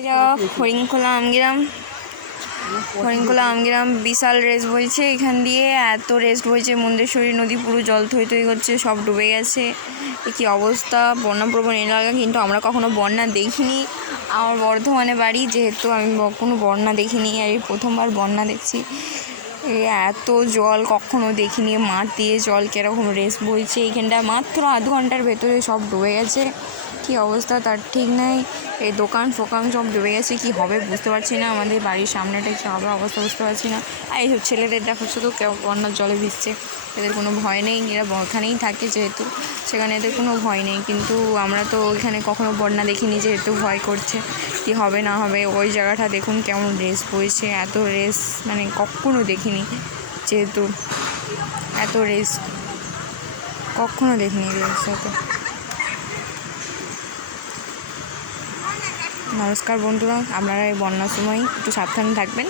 এটা হরিণখোলা আমগ্রাম বিশাল রেস বইছে এখান দিয়ে, এত রেস্ট বইছে। মুন্দেশ্বরী নদী পুরো জল থই থই করছে, সব ডুবে গেছে। কি অবস্থা, বন্যাপ্রবণ এলাকা, কিন্তু আমরা কখনো বন্যা দেখিনি। আমার বর্ধমানে বাড়ি, যেহেতু আমি কোনো বন্যা দেখিনি, আর এই প্রথমবার বন্যা দেখছি। এত জল কখনো দেখিনি, মাঠ দিয়ে জল কীরকম রেস বইছে। এইখানটা মাত্র আধ ঘন্টার ভেতরে সব ডুবে গেছে। কী অবস্থা তার ঠিক নাই। এই দোকান ফোকান সব ডুবে গেছে। কি হবে বুঝতে পারছি না, আমাদের বাড়ির সামনেটা কী হবে অবস্থা বুঝতে পারছি না। আর এইসব ছেলেদের দেখো শুধু কেউ বন্যার জলে ভিজছে, এদের কোনো ভয় নেই। এরা ওখানেই থাকে যেহেতু, সেখানে এদের কোনো ভয় নেই। কিন্তু আমরা তো ওইখানে কখনো বন্যা দেখিনি, যেহেতু ভয় করছে কি হবে না হবে। ওই জায়গাটা দেখুন কেমন রেস বইছে, এত রেস মানে কখনো দেখিনি, যেহেতু এত রেস কখনো দেখিনি রেসটাতে। নমস্কার বন্ধুরা, আপনারা এই বন্যার সময় একটু সাবধানে থাকবেন।